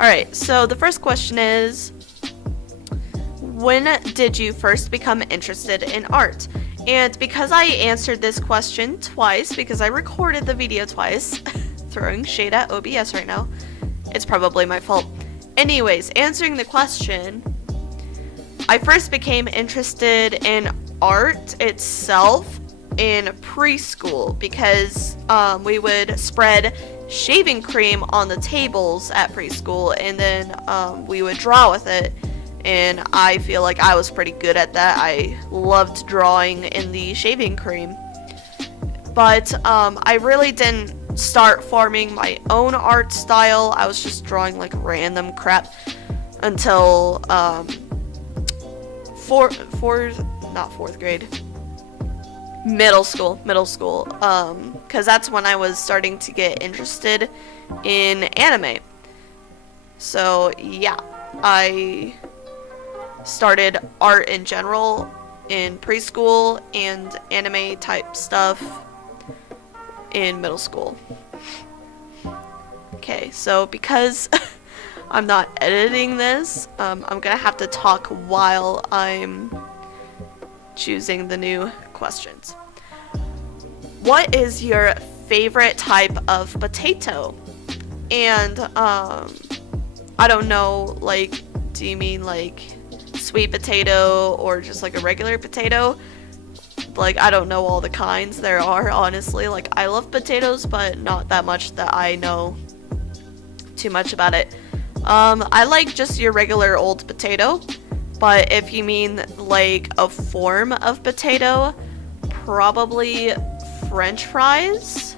Alright, so the first question is, when did you first become interested in art? And because I answered this question twice, because I recorded the video twice, throwing shade at OBS right now, it's probably my fault. Anyways, answering the question, I first became interested in art itself in preschool because we would spread shaving cream on the tables at preschool, and then we would draw with it, and I feel like I was pretty good at that. I loved drawing in the shaving cream, but I really didn't start forming my own art style. I was just drawing like random crap until not fourth grade, middle school, because that's when I was starting to get interested in anime. So yeah, I started art in general in preschool and anime type stuff in middle school. Okay, so because I'm not editing this, I'm gonna have to talk while I'm choosing the new questions. What is your favorite type of potato? And I don't know, like, do you mean like sweet potato or just like a regular potato? Like, I don't know all the kinds there are, honestly. Like, I love potatoes, but not that much that I know too much about it. I like just your regular old potato, but if you mean like a form of potato, probably French fries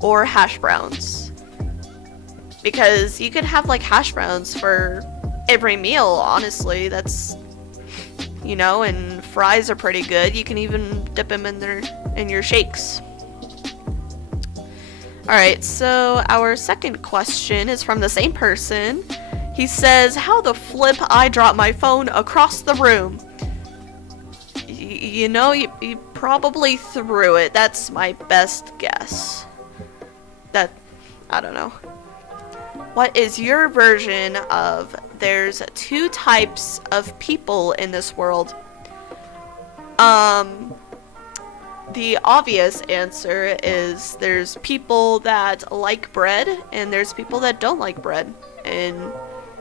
or hash browns. Because you could have like hash browns for every meal, honestly. That's, you know, and fries are pretty good. You can even dip them in your shakes. Alright, so our second question is from the same person. He says, how the flip I dropped my phone across the room. You know, you probably threw it. That's my best guess. I don't know. What is your version of there's two types of people in this world? The obvious answer is there's people that like bread and there's people that don't like bread. And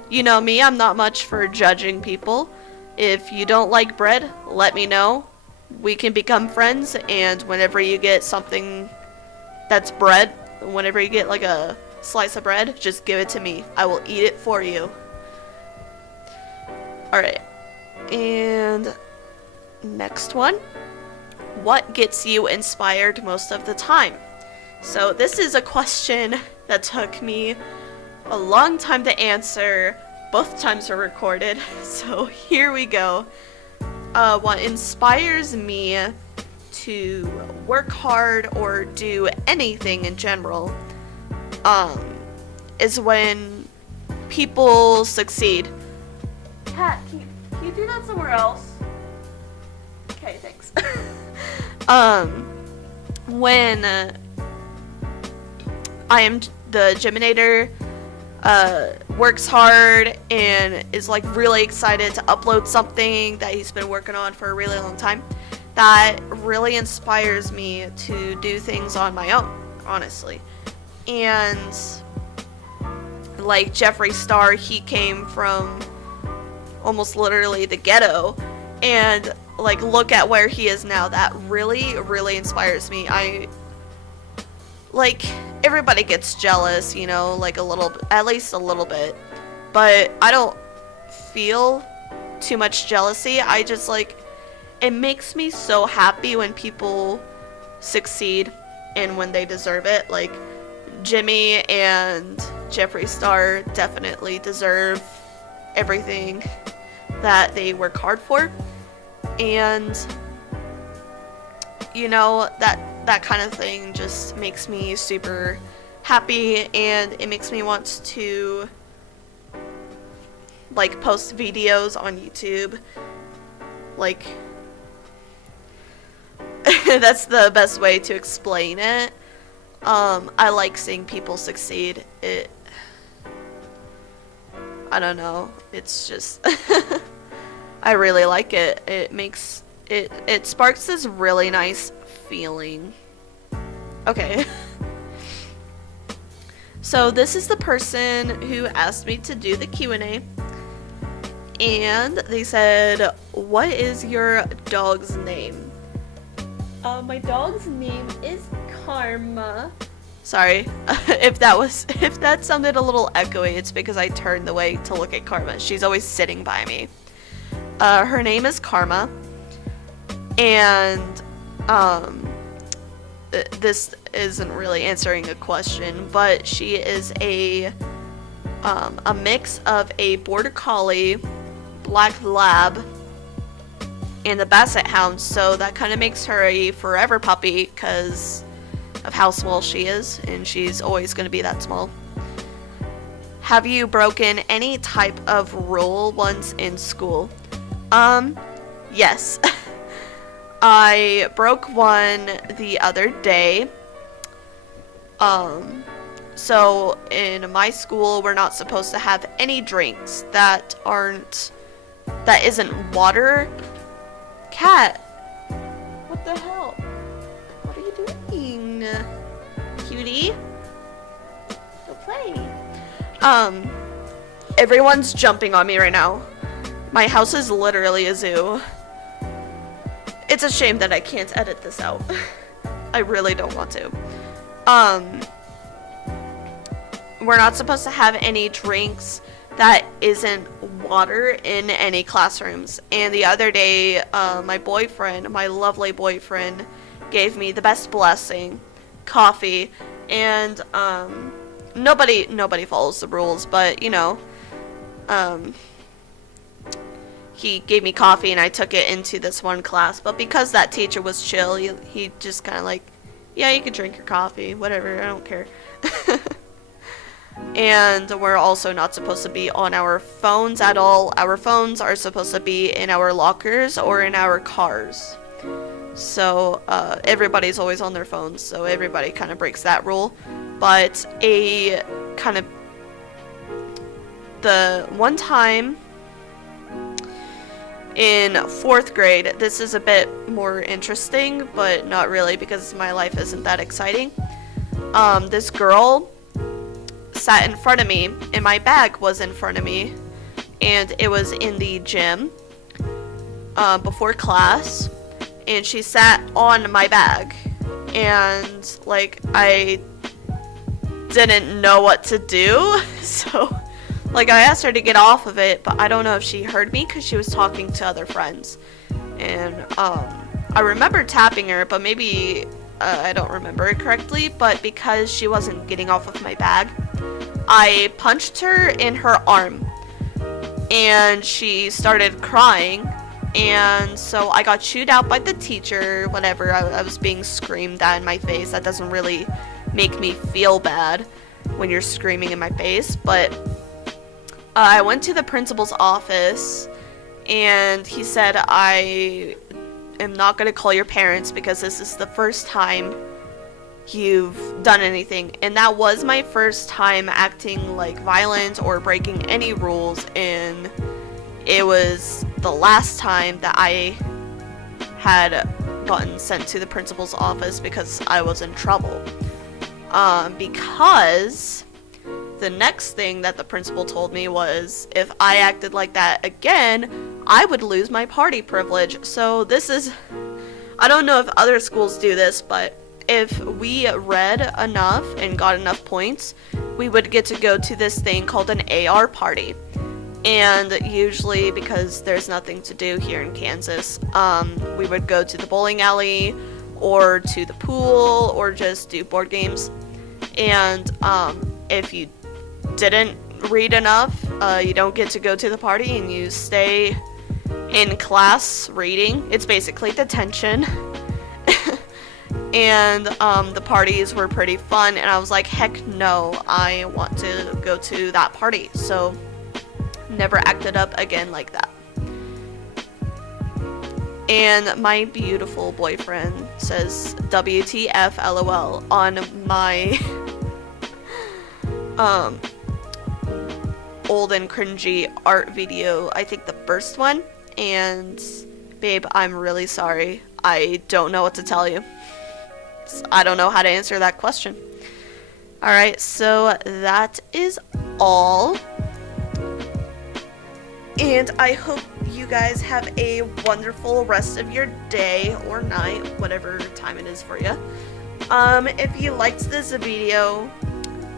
you know me, I'm not much for judging people. If you don't like bread, let me know. We can become friends, and whenever you get something that's bread, whenever you get like a slice of bread, just give it to me. I will eat it for you. Alright, and next one. What gets you inspired most of the time? So this is a question that took me a long time to answer. Both times were recorded, so here we go. What inspires me to work hard or do anything in general is when people succeed. Kat, can you do that somewhere else? Okay, thanks. When I am the Geminator, works hard and is like really excited to upload something that he's been working on for a really long time, that really inspires me to do things on my own, honestly. And like Jeffree Star, he came from almost literally the ghetto, and like look at where he is now. That really inspires me. Like, everybody gets jealous, you know, like a little, at least a little bit, but I don't feel too much jealousy. I just like, it makes me so happy when people succeed and when they deserve it. Like, Jimmy and Jeffree Star definitely deserve everything that they work hard for, and you know, that kind of thing just makes me super happy, and it makes me want to like post videos on YouTube. Like, that's the best way to explain it. I like seeing people succeed. I don't know. It's just I really like it. It sparks this really nice feeling. Okay. So this is the person who asked me to do the Q&A. And they said, "What is your dog's name?" My dog's name is Karma. Sorry, if that sounded a little echoey, it's because I turned the way to look at Karma. She's always sitting by me. Her name is Karma, and this isn't really answering a question, but she is a mix of a border collie, black lab, and a basset hound. So that kind of makes her a forever puppy because of how small she is, and she's always going to be that small. Have you broken any type of rule once in school? Yes. I broke one the other day. So in my school, we're not supposed to have any drinks that isn't water. Cat, what the hell? What are you doing? Cutie? Go play. Everyone's jumping on me right now. My house is literally a zoo. It's a shame that I can't edit this out. I really don't want to. We're not supposed to have any drinks that isn't water in any classrooms. And the other day, my lovely boyfriend, gave me the best blessing, coffee, and nobody follows the rules, but he gave me coffee and I took it into this one class. But because that teacher was chill, he just kind of like, yeah, you can drink your coffee, whatever, I don't care. And we're also not supposed to be on our phones at all. Our phones are supposed to be in our lockers or in our cars. So everybody's always on their phones, so everybody kind of breaks that rule. But the one time in 4th grade, this is a bit more interesting, but not really because my life isn't that exciting. This girl sat in front of me, and my bag was in front of me, and it was in the gym before class, and she sat on my bag, and I didn't know what to do, so I asked her to get off of it, but I don't know if she heard me because she was talking to other friends, and I remember tapping her, but maybe I don't remember it correctly, but because she wasn't getting off of my bag, I punched her in her arm, and she started crying, and so I got chewed out by the teacher, whatever. I was being screamed at in my face. That doesn't really make me feel bad when you're screaming in my face, but I went to the principal's office, and he said, "I am not going to call your parents because this is the first time you've done anything." And that was my first time acting violent or breaking any rules, and it was the last time that I had gotten sent to the principal's office because I was in trouble. Because the next thing that the principal told me was if I acted like that again, I would lose my party privilege. So I don't know if other schools do this, but if we read enough and got enough points, we would get to go to this thing called an AR party. And usually, because there's nothing to do here in Kansas, we would go to the bowling alley or to the pool or just do board games. And if you didn't read enough, you don't get to go to the party and you stay in class reading. It's basically detention. And the parties were pretty fun, and I was like, heck no, I want to go to that party. So never acted up again like that. And my beautiful boyfriend says WTF LOL on my old and cringy art video, I think the first one, and babe, I'm really sorry. I don't know what to tell you. I don't know how to answer that question. Alright, so that is all. And I hope you guys have a wonderful rest of your day or night, whatever time it is for you. If you liked this video,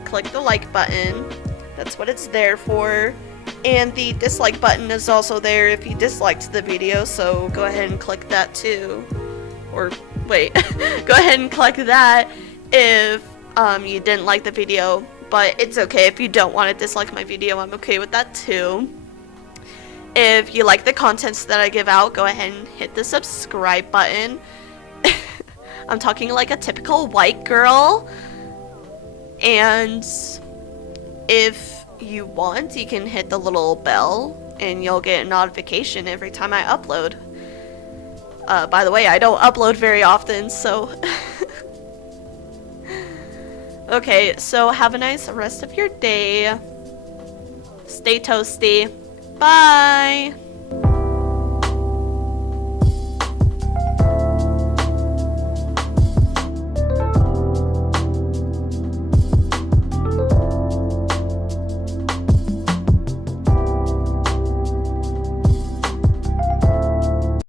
click the like button. That's what it's there for. And the dislike button is also there if you disliked the video, so go ahead and click that too. Or wait, go ahead and click that if you didn't like the video. But it's okay if you don't want to dislike my video, I'm okay with that too. If you like the contents that I give out, go ahead and hit the subscribe button. I'm talking like a typical white girl. And if you want, you can hit the little bell and you'll get a notification every time I upload. By the way, I don't upload very often, so... Okay, so have a nice rest of your day. Stay toasty. Bye!